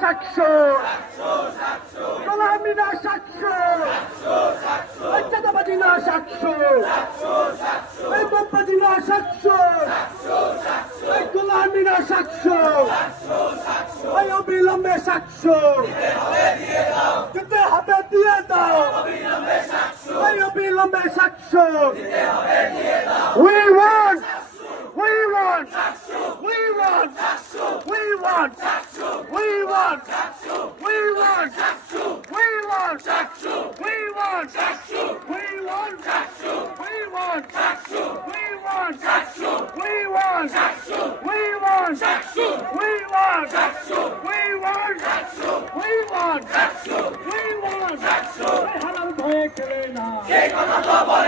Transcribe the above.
সাতশো। গোলামি না সাতশো। চাঁদাবাজি না সাতশো। বোমবাজি না সাতশো। এই গোলামি না সাতশো। এই অবিলম্বে সাতশো। দিতে হবে, দিয়ে দাও। এই অবিলম্বে সাতশো। We want Jackson. We want Jackson. We want Jackson. We want Jackson. We want Jackson. We want Jackson. We want Jackson. We want Jackson. We want Jackson. We want Jackson. We want Jackson. We want Jackson. We want Jackson. We want Jackson. We want Jackson. We want Jackson. We want Jackson.